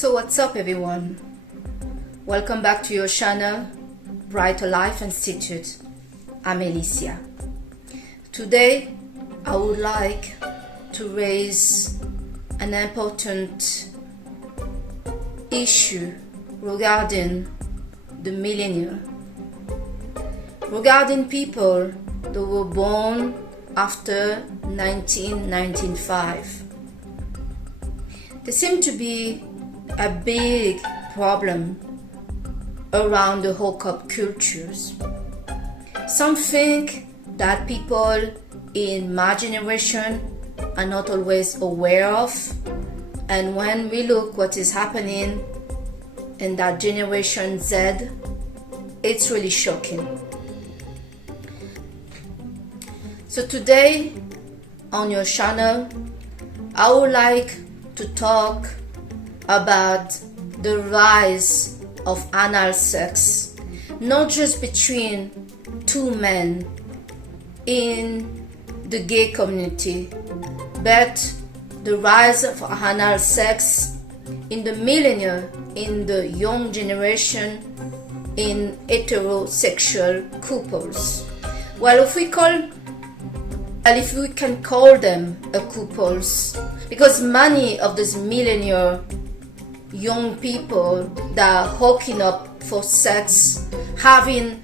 So what's up everyone? Welcome back to your channel, Brighter Life Institute. I'm Alicia. Today I would like to raise an important issue regarding the millennial, regarding people that were born after 1995. There seems to be a big problem around the hookup cultures. Some think that people in my generation are not always aware of, and when we look what is happening in that generation Z, it's really shocking. So today on your channel, I would like to talk about the rise of anal sex, not just between two men in the gay community, but the rise of anal sex in the millennial, in the young generation, in heterosexual couples. Well, if we can call them a couples, because many of these millennial young people that are hooking up for sex, having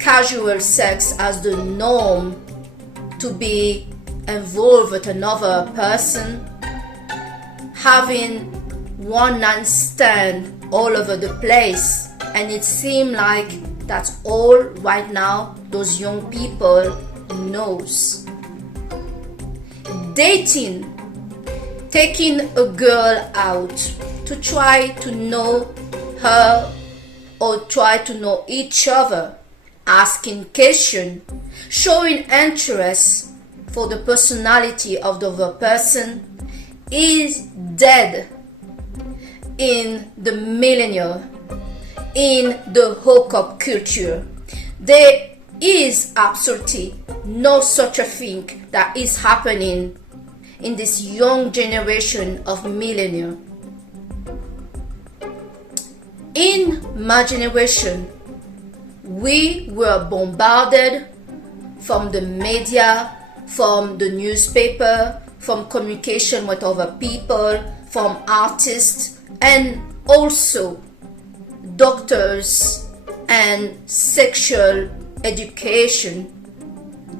casual sex as the norm, to be involved with another person, having one night stand all over the place, and it seems like that's all right now those young people knows. Dating, taking a girl out to try to know her or try to know each other, asking questions, showing interest for the personality of the other person is dead in the millennial, in the hookup culture. There is absolutely no such a thing that is happening in this young generation of millennial. In my generation, we were bombarded from the media, from the newspaper, from communication with other people, from artists, and also doctors and sexual education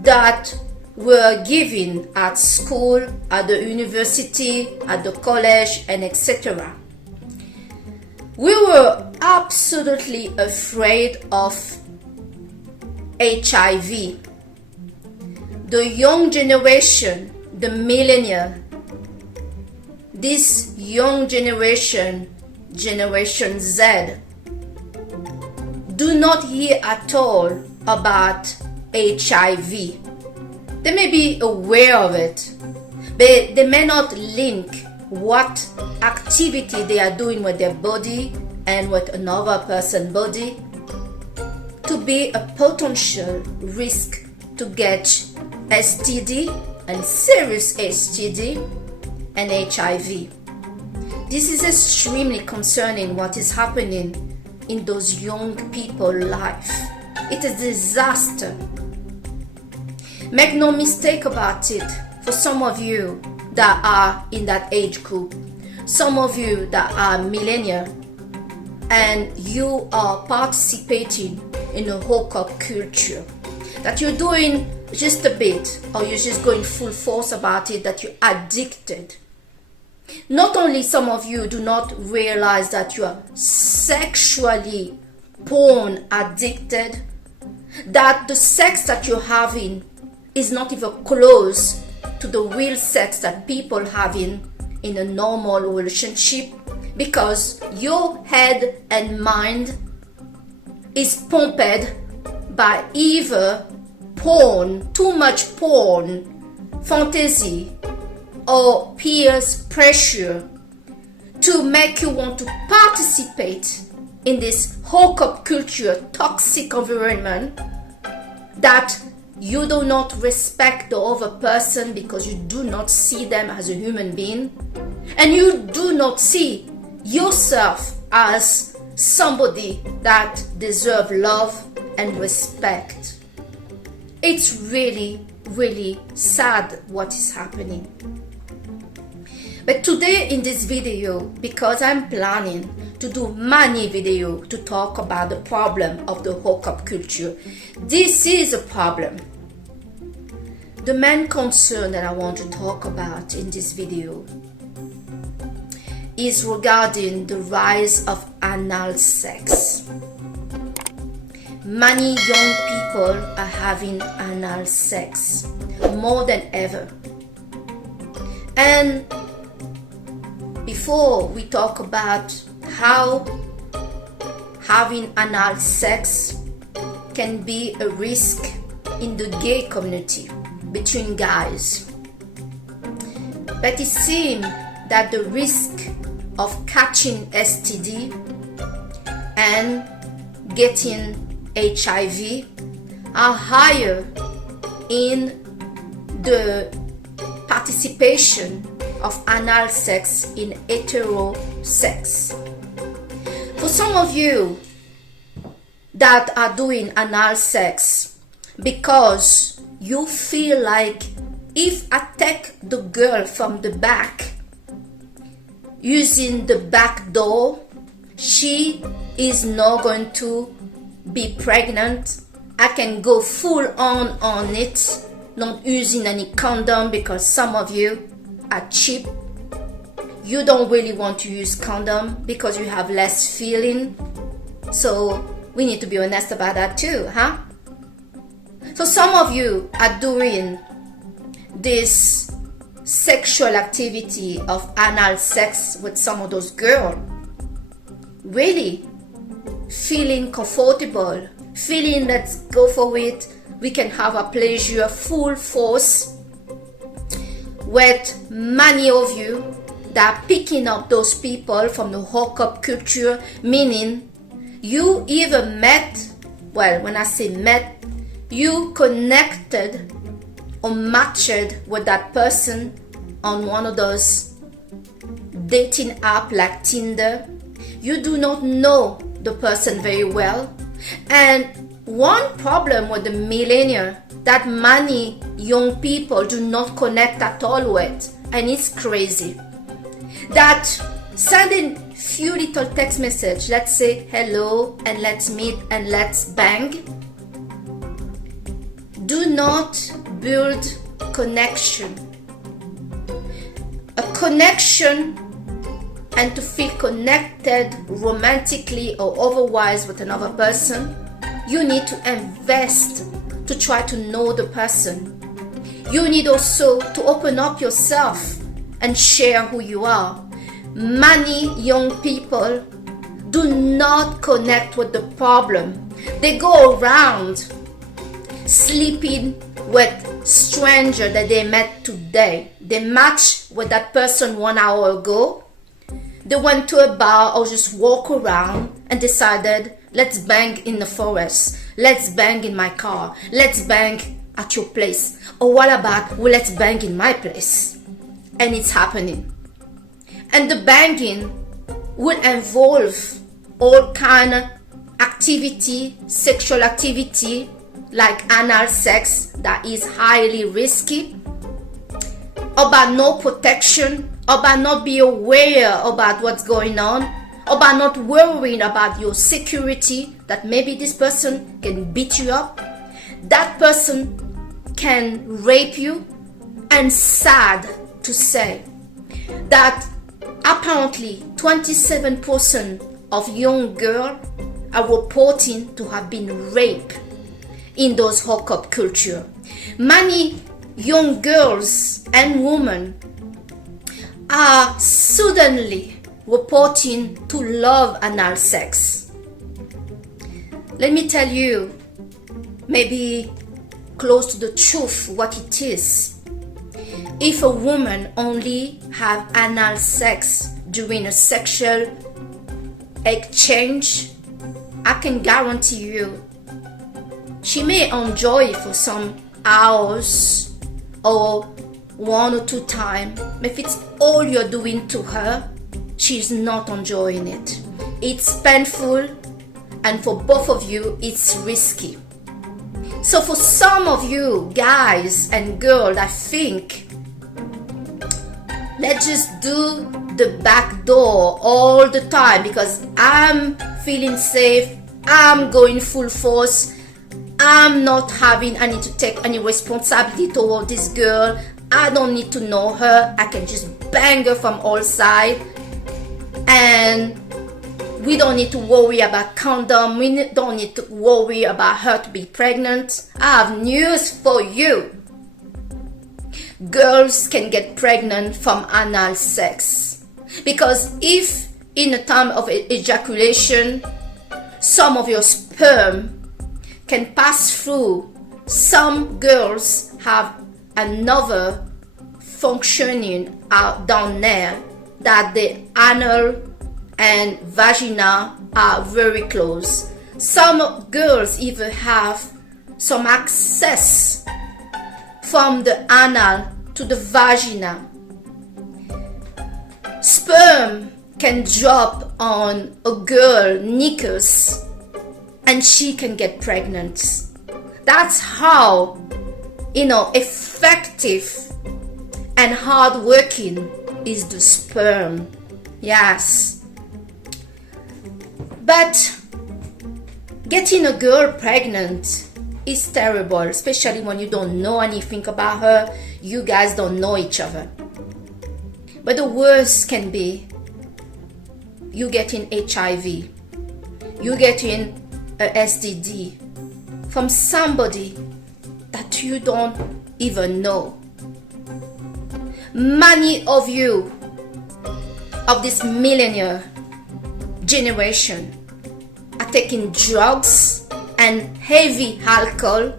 that were given at school, at the university, at the college, and etc. We were absolutely afraid of HIV. The young generation, the millennial, this young generation, Generation Z, do not hear at all about HIV. They may be aware of it, but they may not link what activity they are doing with their body and with another person's body to be a potential risk to get STD and serious STD and HIV. This is extremely concerning what is happening in those young people's life. It is a disaster. Make no mistake about it, for some of you that are in that age group, some of you that are millennial, and you are participating in a hookup culture, that you're doing just a bit, or you're just going full force about it, that you're addicted. Not only some of you do not realize that you are sexually porn addicted, that the sex that you're having is not even close to the real sex that people having in a normal relationship, because your head and mind is pumped by either porn, too much porn, fantasy, or peer pressure to make you want to participate in this hookup culture, toxic environment, that you do not respect the other person because you do not see them as a human being, and you do not see yourself as somebody that deserves love and respect. It's really, really sad what is happening. But today in this video, because I'm planning to do many videos to talk about the problem of the hookup culture, this is a problem. The main concern that I want to talk about in this video is regarding the rise of anal sex. Many young people are having anal sex more than ever. And before we talk about how having anal sex can be a risk in the gay community between guys, but it seems that the risk of catching STD and getting HIV are higher in the participation of anal sex in hetero sex. For some of you that are doing anal sex because you feel like if I take the girl from the back using the back door, she is not going to be pregnant. I can go full on it, not using any condom, because some of you are cheap. You don't really want to use condom because you have less feeling. So we need to be honest about that too, huh? So some of you are doing this sexual activity of anal sex with some of those girls, really feeling comfortable, feeling let's go for it, we can have a pleasure full force. With many of you that are picking up those people from the hookup culture, meaning you either met, well, when I say met, you connected or matched with that person on one of those dating apps like Tinder. You do not know the person very well. And one problem with the millennial that many young people do not connect at all with, and it's crazy, that sending few little text message, let's say hello and let's meet and let's bang, do not build connection. A connection, and to feel connected romantically or otherwise with another person, you need to invest to try to know the person. You need also to open up yourself and share who you are. Many young people do not connect with the problem. They go around sleeping with stranger that they met today. They match with that person 1 hour ago. They went to a bar or just walk around and decided, let's bang in the forest, let's bang in my car, let's bang at your place, or what about, well, let's bang in my place. And it's happening. And the banging will involve all kind of activity, sexual activity, like anal sex that is highly risky, about no protection, about not being aware about what's going on, about not worrying about your security, that maybe this person can beat you up, that person can rape you, and sad to say that apparently 27% of young girls are reporting to have been raped in those hookup culture. Many young girls and women are suddenly reporting to love anal sex. Let me tell you, maybe close to the truth, what it is. If a woman only have anal sex during a sexual exchange, I can guarantee you she may enjoy it for some hours or 1 or 2 times. If it's all you're doing to her, she's not enjoying it. It's painful, and for both of you, it's risky. So for some of you guys and girls, I think let's just do the back door all the time because I'm feeling safe, I'm going full force, I'm not having, I need to take any responsibility toward this girl, I don't need to know her, I can just bang her from all sides, and we don't need to worry about condom, we don't need to worry about her to be pregnant. I have news for you. Girls can get pregnant from anal sex. Because if in the time of ejaculation, some of your sperm can pass through, some girls have another functioning out down there that the anal and vagina are very close. Some girls even have some access from the anal to the vagina. Sperm can drop on a girl knickers and she can get pregnant. That's how, effective and hardworking is the sperm. Yes. But getting a girl pregnant is terrible, especially when you don't know anything about her, you guys don't know each other. But the worst can be you getting HIV, you getting a STD from somebody that you don't even know. Many of you of this millennial generation are taking drugs and heavy alcohol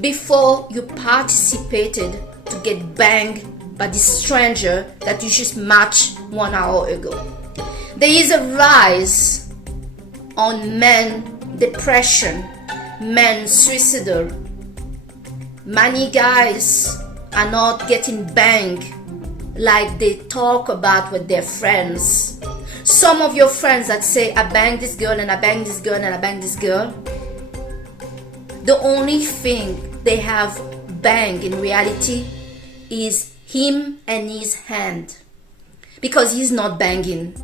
before you participated to get banged by the stranger that you just matched 1 hour ago. There is a rise on men depression, men suicidal. Many guys are not getting banged like they talk about with their friends. Some of your friends that say, I banged this girl and I banged this girl and I banged this girl, the only thing they have banged in reality is him and his hand, because he's not banging.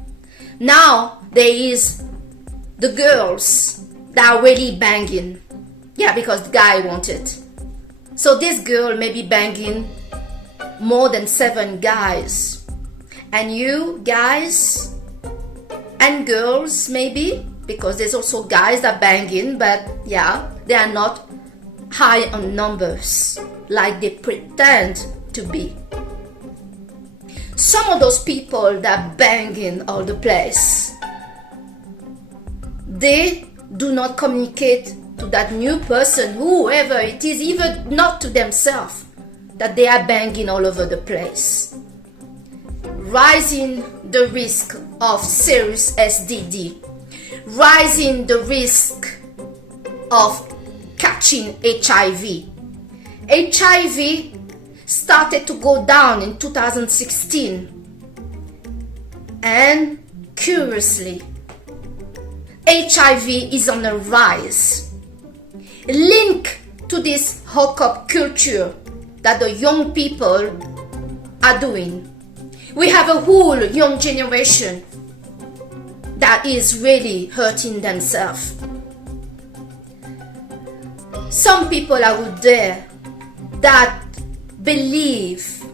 Now there is the girls that are really banging, because the guy wanted. So this girl may be banging more than 7 guys, and you guys and girls maybe, because there's also guys that banging, but they are not high on numbers like they pretend to be. Some of those people that banging all the place, they do not communicate to that new person, whoever it is, even not to themselves, that they are banging all over the place. Rising the risk of serious STD, rising the risk of catching HIV. HIV started to go down in 2016, and curiously, HIV is on the rise. Link to this hookup culture that the young people are doing. We have a whole young generation that is really hurting themselves. Some people are out there that believe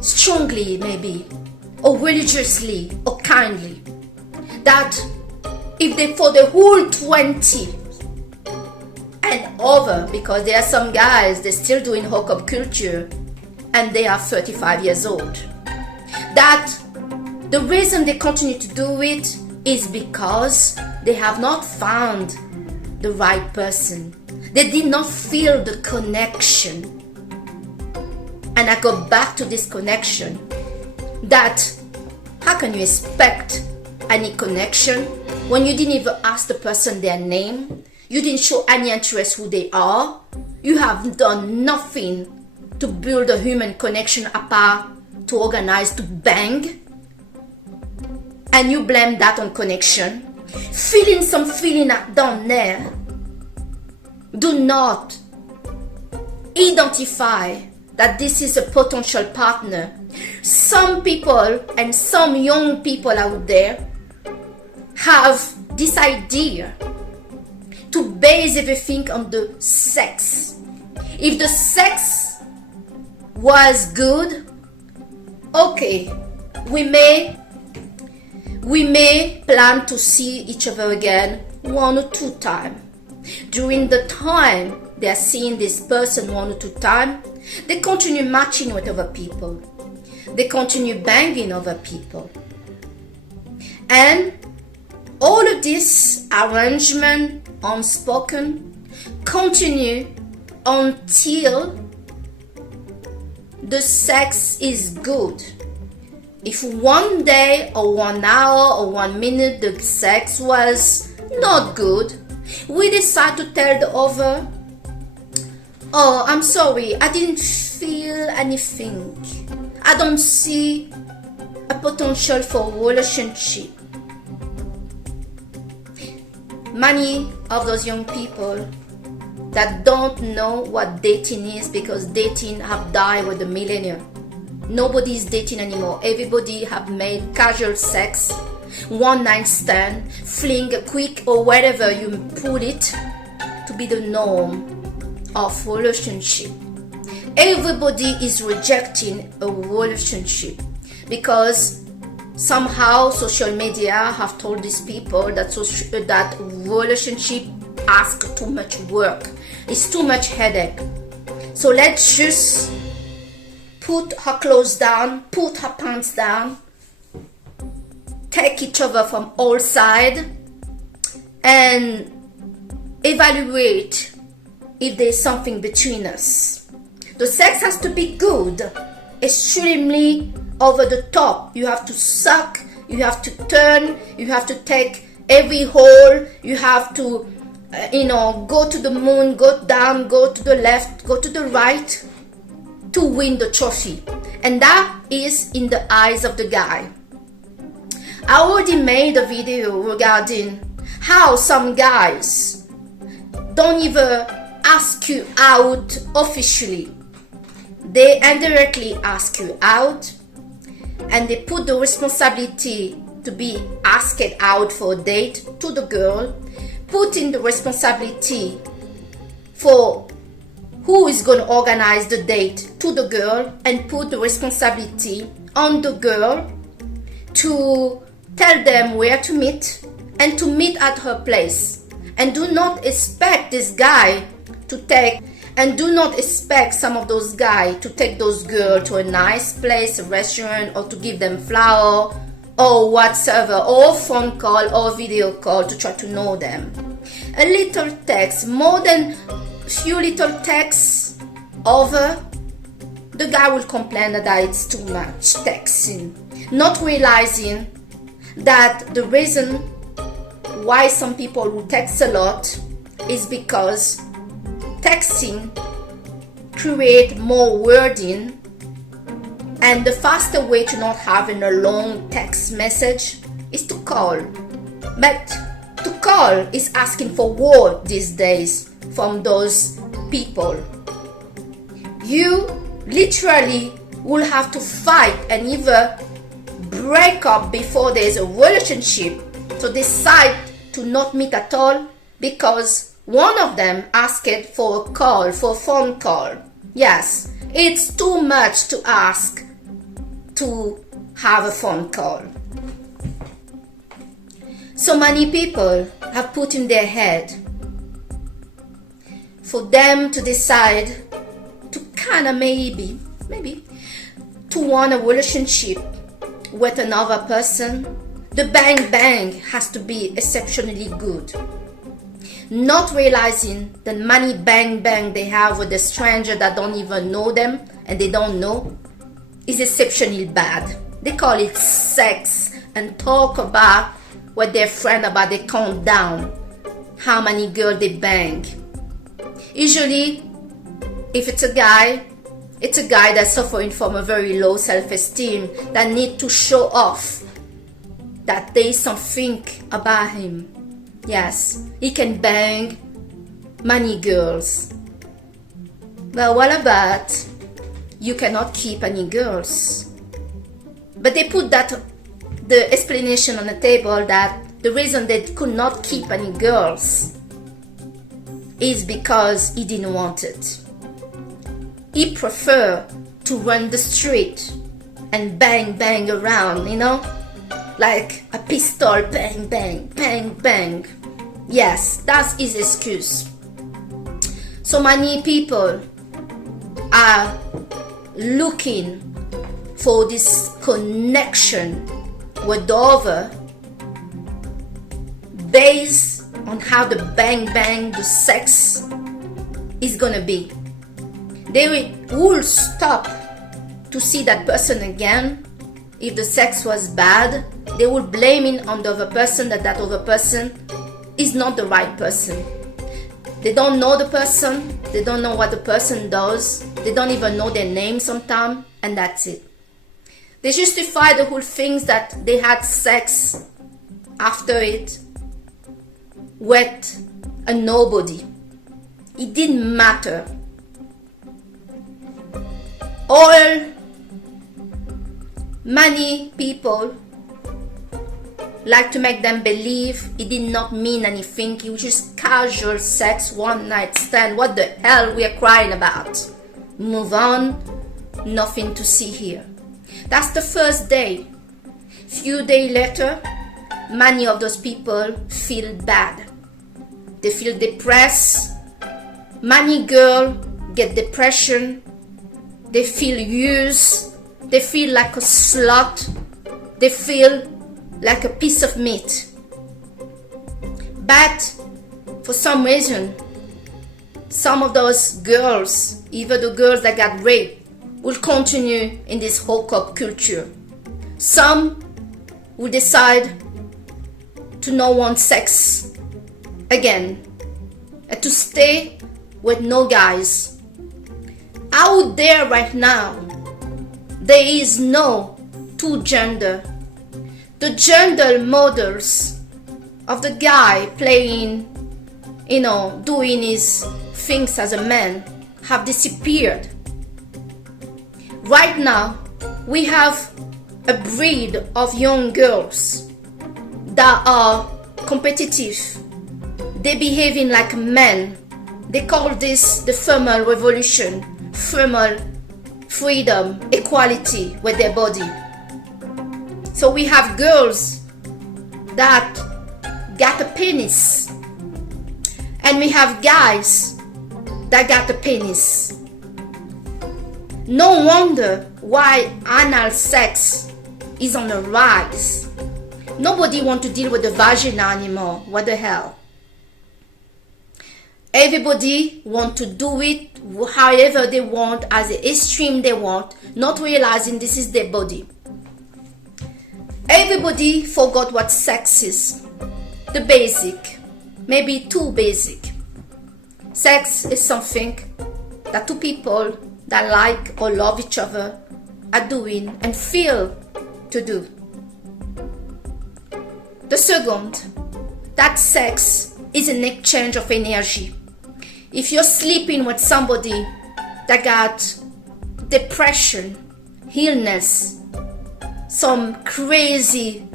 strongly, maybe, or religiously, or kindly, that if they, for the whole 20 and over, because there are some guys, they're still doing hookup culture and they are 35 years old, that the reason they continue to do it is because they have not found the right person. They did not feel the connection. And I go back to this connection, that how can you expect any connection when you didn't even ask the person their name, you didn't show any interest who they are, you have done nothing to build a human connection apart to organize to bang? and you blame that on connection, feeling some feeling down there, do not identify that this is a potential partner. Some people and some young people out there have this idea to base everything on the sex. If the sex was good, okay, we may plan to see each other again 1 or 2 times. During the time they are seeing this person 1 or 2 times, they continue matching with other people. They continue banging other people. And all of this arrangement, unspoken, continue until the sex is good. If one day or 1 hour or 1 minute the sex was not good, we decide to tell the other, oh, I'm sorry, I didn't feel anything. I don't see a potential for a relationship. Many of those young people that don't know what dating is, because dating have died with the millennial. Nobody is dating anymore. Everybody have made casual sex, one night stand, fling, quick, or whatever you put it, to be the norm of relationship. Everybody is rejecting a relationship because somehow social media have told these people that relationship ask too much work. It's too much headache. So let's just put her clothes down, put her pants down, take each other from all sides, and evaluate if there's something between us. The sex has to be good, extremely over the top. You have to suck, you have to turn, you have to take every hole, you have to go to the moon, go down, go to the left, go to the right to win the trophy. And that is in the eyes of the guy. I already made a video regarding how some guys don't even ask you out officially. They indirectly ask you out, and they put the responsibility to be asked out for a date to the girl, putting the responsibility for who is going to organize the date to the girl, and put the responsibility on the girl to tell them where to meet and to meet at her place. And do not expect this guy to take, and do not expect some of those guys to take those girls to a nice place, a restaurant, or to give them flower or whatsoever, or phone call or video call to try to know them. A little text, more than few little texts over, the guy will complain that it's too much texting, not realizing that the reason why some people will text a lot is because texting create more wording, and the faster way to not having a long text message is to call. But to call is asking for word these days from those people. You literally will have to fight and either break up before there's a relationship, to decide to not meet at all because one of them asked for a call, for a phone call. Yes, it's too much to ask to have a phone call. So many people have put in their head for them to decide to kind of maybe to want a relationship with another person. The bang has to be exceptionally good. Not realizing the money bang they have with a stranger that don't even know them and they don't know is exceptionally bad. They call it sex and talk about what their friend about, they count down how many girls they bang. Usually, if it's a guy that's suffering from a very low self-esteem, that need to show off that there is something about him. Yes, he can bang many girls. Well, what about you cannot keep any girls? But they put the explanation on the table that the reason they could not keep any girls is because he didn't want it. He preferred to run the street and bang around, like a pistol, bang, bang, bang, bang. Yes, that's his excuse. So many people are looking for this connection with the other based on how the bang, the sex is gonna be. They will stop to see that person again. If the sex was bad, they will blame it on the other person, that other person is not the right person. They don't know the person, they don't know what the person does, they don't even know their name sometimes, and that's it. They justify the whole things that they had sex after it with a nobody. It didn't matter. Many people like to make them believe it did not mean anything. It was just casual sex, one night stand. What the hell we are crying about? Move on. Nothing to see here. That's the first day. Few days later, many of those people feel bad. They feel depressed. Many girls get depression. They feel used. They feel like a slut. They feel like a piece of meat. But for some reason, some of those girls, even the girls that got raped, will continue in this hookup culture. Some will decide to not want sex again and to stay with no guys. Out there right now, there is no two gender. The gender models of the guy playing, doing his things as a man have disappeared. Right now, we have a breed of young girls that are competitive. They're behaving like men. They call this the female revolution, female freedom, equality with their body. So we have girls that got a penis, and we have guys that got a penis. No wonder why anal sex is on the rise. Nobody wants to deal with the vagina anymore. What the hell? Everybody wants to do it however they want, as the extreme they want, not realizing this is their body. Everybody forgot what sex is. The basic, maybe too basic. Sex is something that two people that like or love each other are doing and feel to do. The second, that sex is an exchange of energy. If you're sleeping with somebody that got depression, illness, some crazy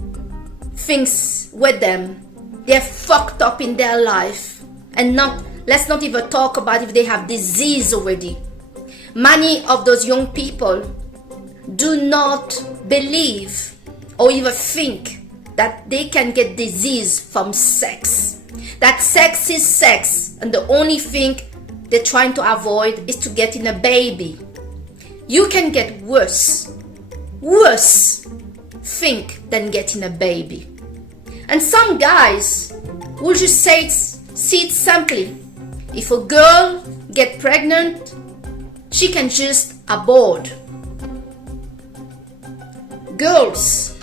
things with them, they're fucked up in their life, and let's not even talk about if they have disease already. Many of those young people do not believe or even think that they can get disease from sex. That sex is sex, and the only thing they're trying to avoid is to getting a baby. You can get worse thing than getting a baby. And some guys will just see it simply. If a girl get pregnant, she can just abort. Girls,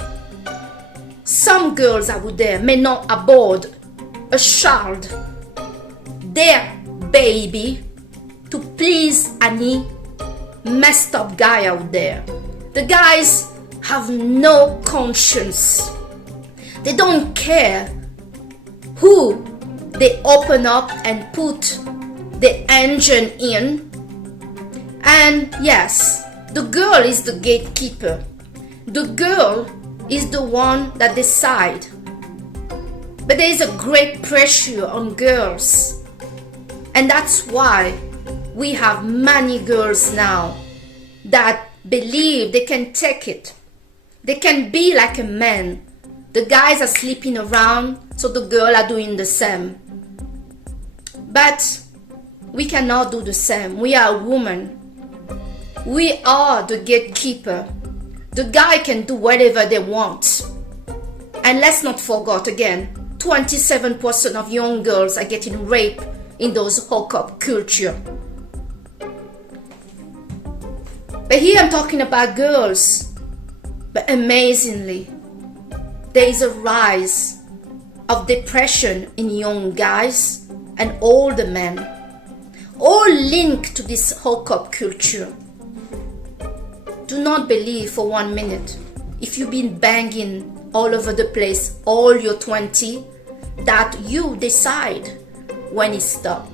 some girls out there may not abort a child, their baby, to please any messed up guy out there. The guys have no conscience. They don't care who they open up and put the engine in. And yes, the girl is the gatekeeper. The girl is the one that decides. But there is a great pressure on girls. And that's why we have many girls now that believe they can take it. They can be like a man. The guys are sleeping around, so the girls are doing the same. But we cannot do the same. We are women. We are the gatekeeper. The guy can do whatever they want. And let's not forget again, 27% of young girls are getting raped in those hookup culture. But here I'm talking about girls. But amazingly, there is a rise of depression in young guys and older men, all linked to this hookup culture. Do not believe for 1 minute, if you've been banging all over the place all your 20, that you decide when it stops.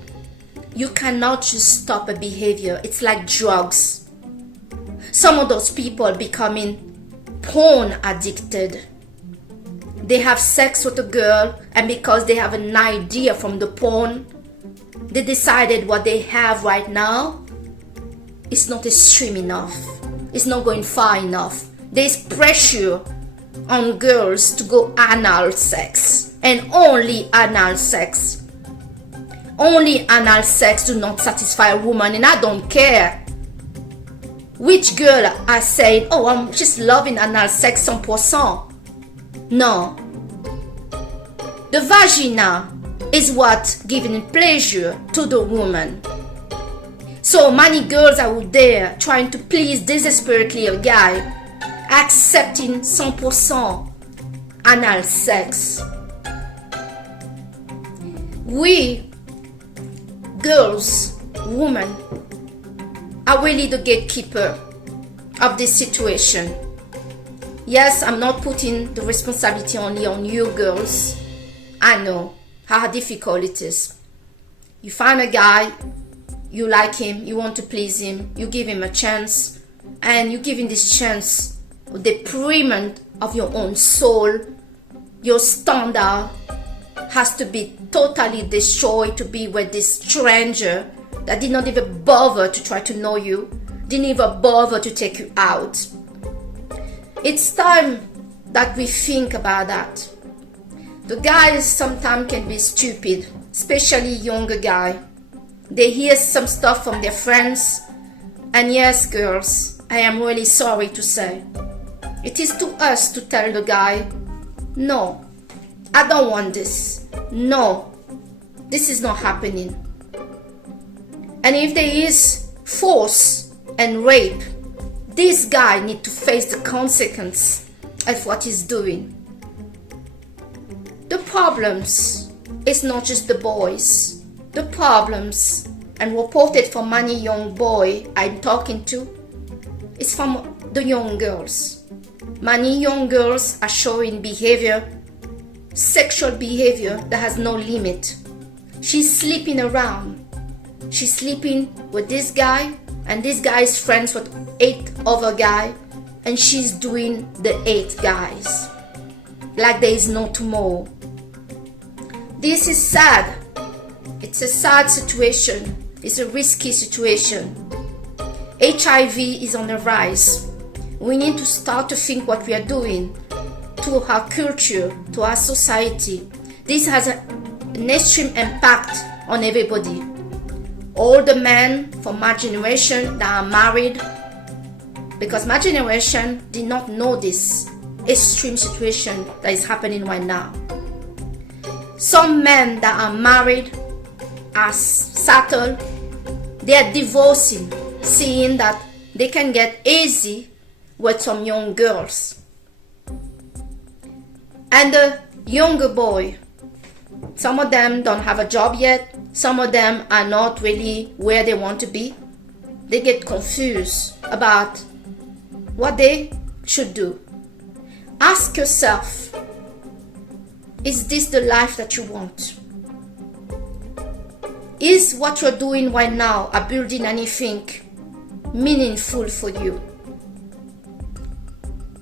You cannot just stop a behavior. It's like drugs. Some of those people becoming porn addicted. They have sex with a girl, and because they have an idea from the porn, they decided what they have right now is not extreme enough. It's not going far enough. There's pressure on girls to go anal sex, and only anal sex. Only anal sex do not satisfy a woman, and I don't care which girl are saying, oh, I'm just loving anal sex 100%. No. The vagina is what giving pleasure to the woman. So many girls out there trying to please desperately a guy, accepting 100% anal sex. We, girls, women, are really the gatekeeper of this situation. Yes, I'm not putting the responsibility only on you girls. I know how difficult it is. You find a guy, you like him, you want to please him, you give him a chance, and you give him this chance, the detriment of your own soul. Your standard has to be totally destroyed to be with this stranger that did not even bother to try to know you, didn't even bother to take you out. It's time that we think about that. The guys sometimes can be stupid, especially younger guy. They hear some stuff from their friends, and yes, girls, I am really sorry to say, it is to us to tell the guy, no, I don't want this. No, this is not happening. And if there is force and rape, this guy needs to face the consequence of what he's doing. The problems is not just the boys. The problems, and reported from many young boy I'm talking to, is from the young girls. Many young girls are showing behavior, sexual behavior that has no limit. She's sleeping around. She's sleeping with this guy, and this guy is friends with 8 other guys, and she's doing the 8 guys like there is no tomorrow. This is sad. It's a sad situation. It's a risky situation. HIV is on the rise. We need to start to think what we are doing to our culture, to our society. This has an extreme impact on everybody. All the men from my generation that are married, because my generation did not know this extreme situation that is happening right now. Some men that are married are settled, they are divorcing, seeing that they can get easy with some young girls. And the younger boy, some of them don't have a job yet, some of them are not really where they want to be. They get confused about what they should do. Ask yourself, Is this the life that you want? Is what you're doing right now are building anything meaningful for you?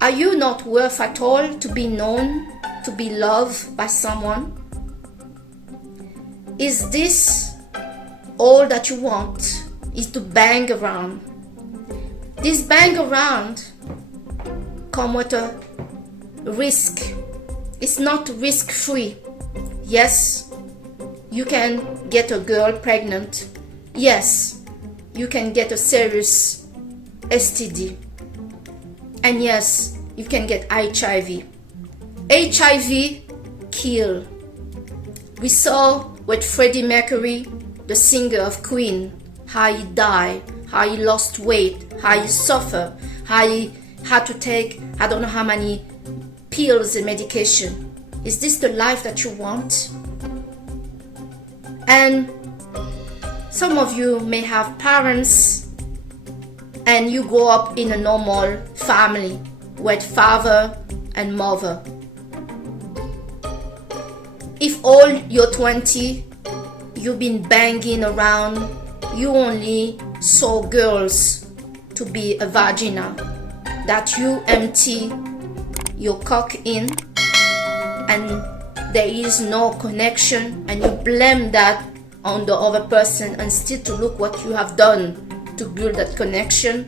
Are you not worth at all to be known, to be loved by someone? Is this all that you want? Is to bang around? This bang around come with a risk. It's not risk-free. Yes, you can get a girl pregnant. Yes, you can get a serious STD. And yes, you can get HIV. HIV kill. We saw with Freddie Mercury, the singer of Queen, how he died, how he lost weight, how he suffered, how he had to take I don't know how many pills and medication. Is this the life that you want? And some of you may have parents and you grow up in a normal family with father and mother. If all your 20 you've been banging around, you only saw girls to be a vagina, that you empty your cock in and there is no connection, and you blame that on the other person instead to look what you have done to build that connection.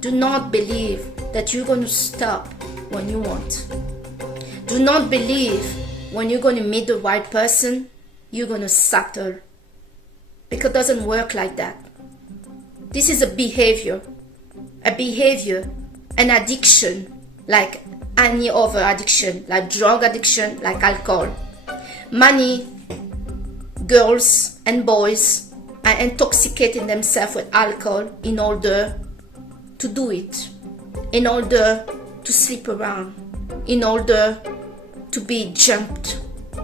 Do not believe that you're going to stop when you want. Do not believe when you're going to meet the right person, you're going to settle. Because it doesn't work like that. This is a behavior, an addiction, like any other addiction, like drug addiction, like alcohol. Many girls and boys are intoxicating themselves with alcohol in order to do it, in order to sleep around, in order to be jumped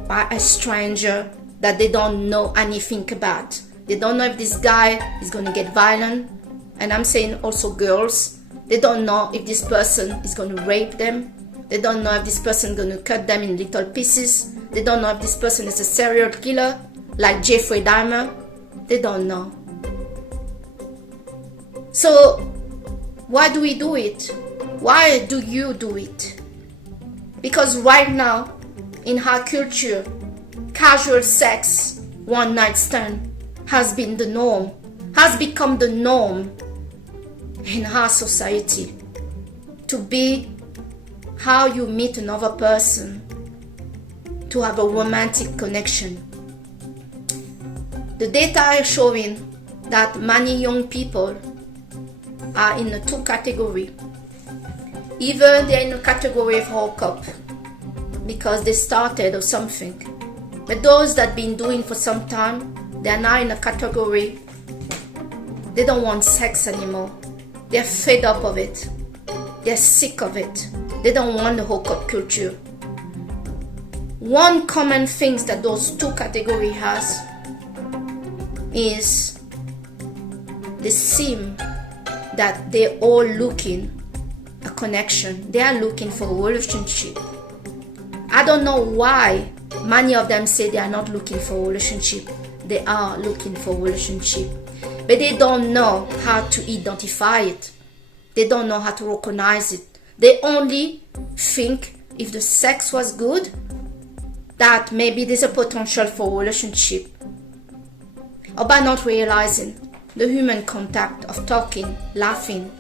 by a stranger that they don't know anything about. They don't know if this guy is going to get violent, and I'm saying also girls. They don't know if this person is going to rape them. They don't know if this person is going to cut them in little pieces. They don't know if this person is a serial killer like Jeffrey Dahmer. They don't know. So why do we do it? Why do you do it? Because right now in our culture, casual sex, one night stand has been the norm, has become the norm in our society. To be how you meet another person, to have a romantic connection. The data is showing that many young people are in the two categories. Either they're in the category of hookup because they started or something. But those that been doing for some time, they're now in a category, they don't want sex anymore. They're fed up of it. They're sick of it. They don't want the hookup culture. One common thing that those two categories has is the seem that they're all looking a connection. They are looking for a relationship. I don't know why many of them say they are not looking for a relationship. They are looking for a relationship. But they don't know how to identify it. They don't know how to recognize it. They only think if the sex was good, that maybe there's a potential for a relationship. Or by not realizing the human contact of talking, laughing,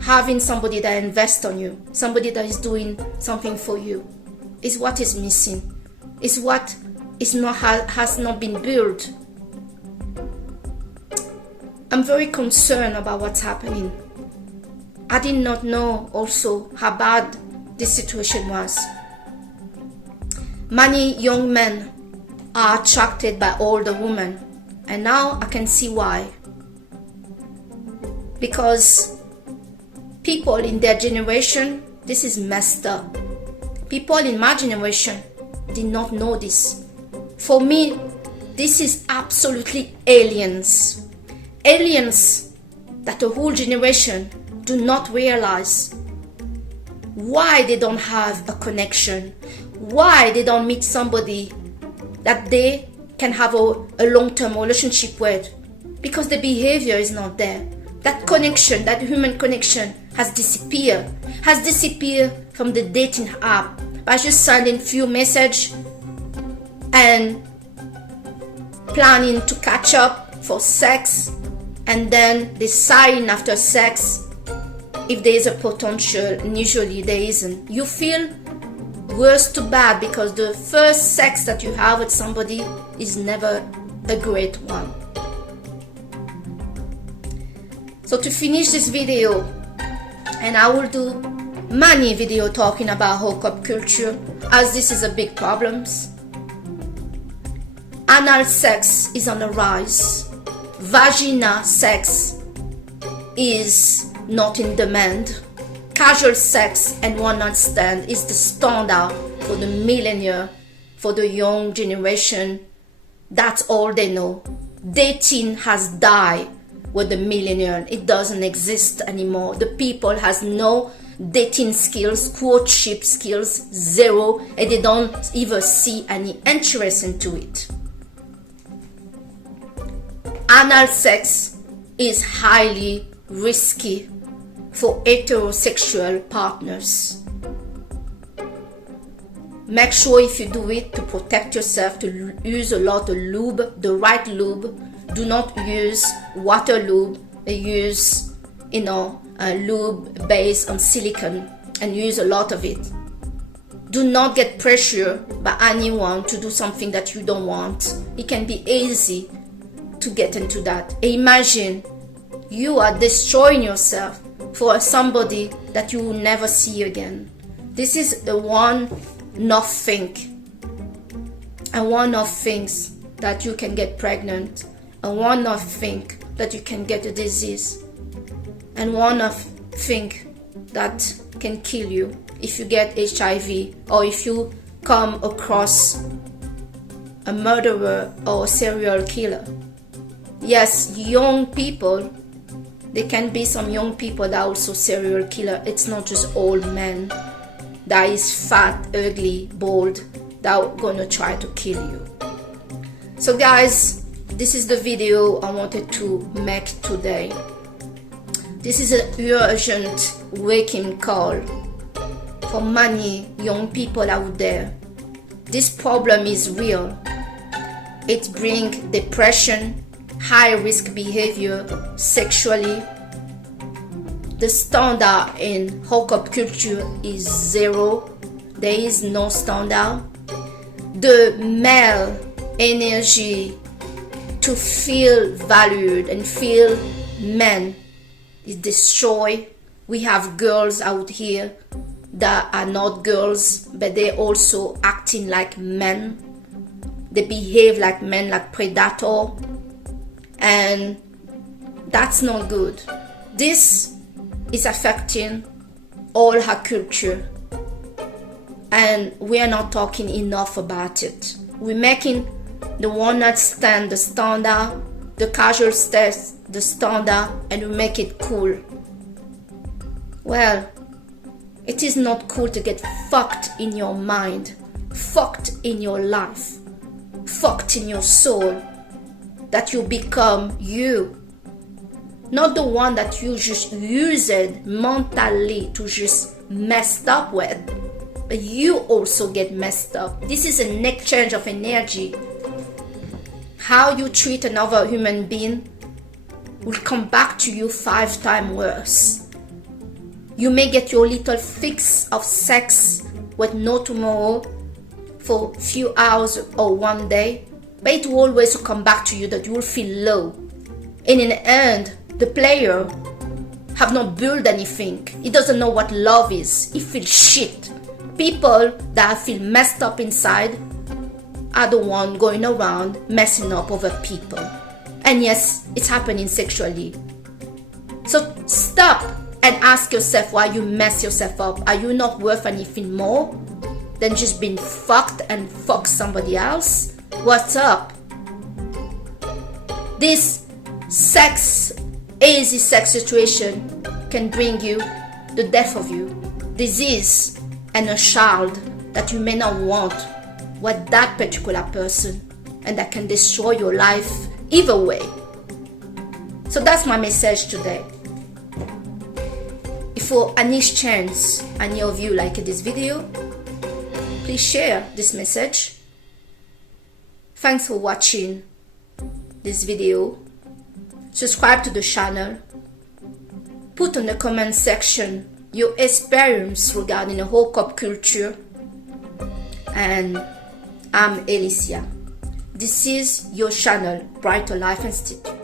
having somebody that invests on you, somebody that is doing something for you, is what is missing, is what is not has not been built. I'm very concerned about what's happening. I did not know also how bad this situation was. Many young men are attracted by older women, and now I can see why. Because people in their generation, this is messed up. People in my generation did not know this. For me, this is absolutely aliens. Aliens that the whole generation do not realize why they don't have a connection, why they don't meet somebody that they can have a long-term relationship with? Because the behavior is not there. That connection, that human connection has disappeared from the dating app by just sending few messages and planning to catch up for sex, and then deciding after sex if there is a potential, and usually there isn't. You feel worse to bad because the first sex that you have with somebody is never a great one. So to finish this video, and I will do many videos talking about hookup culture, as this is a big problem. Anal sex is on the rise. Vagina sex is not in demand. Casual sex and one-night stand is the standard for the millennial, for the young generation. That's all they know. Dating has died with the millennial. It doesn't exist anymore. The people has no dating skills, courtship skills, zero, and they don't even see any interest into it. Anal sex is highly risky for heterosexual partners. Make sure if you do it to protect yourself, to use a lot of lube, the right lube. Do not use water lube. Use, a lube based on silicone, and use a lot of it. Do not get pressure by anyone to do something that you don't want. It can be easy to get into that. Imagine you are destroying yourself for somebody that you will never see again. This is the one-off thing, and one-off things that you can get pregnant, and one-off thing that you can get a disease, and one-off thing that can kill you if you get HIV, or if you come across a murderer or a serial killer. Yes, young people, there can be some young people that are also serial killer. It's not just old men that is fat, ugly, bald, that are gonna try to kill you. So guys, this is the video I wanted to make today. This is an urgent waking call for many young people out there. This problem is real. It brings depression, high risk behavior sexually. The standard in hookup culture is zero. There is no standard. The male energy to feel valued and feel men is destroyed. We have girls out here that are not girls, but they're also acting like men. They behave like men, like predator. And that's not good. This is affecting all our culture, and we are not talking enough about it. We're making the one-night stand the standard, the casual sex the standard, and we make it cool. Well, it is not cool to get fucked in your mind, fucked in your life, fucked in your soul, that you become you, not the one that you just use it mentally to just messed up with, but you also get messed up. This is an exchange of energy. How you treat another human being will come back to you 5 times worse. You may get your little fix of sex with no tomorrow for a few hours or one day, but it will always come back to you that you will feel low. And in the end, the player have not built anything. He doesn't know what love is. He feels shit. People that feel messed up inside are the one going around messing up other people. And yes, it's happening sexually. So stop and ask yourself why you mess yourself up. Are you not worth anything more than just being fucked and fuck somebody else? What's up? This easy sex situation can bring you the death of you, disease, and a child that you may not want what that particular person, and that can destroy your life either way. So that's my message today. If for any chance any of you like this video, please share this message. Thanks for watching this video. Subscribe to the channel. Put in the comment section your experience regarding the hookup culture. And I'm Alicia. This is your channel, Brighter Life Institute.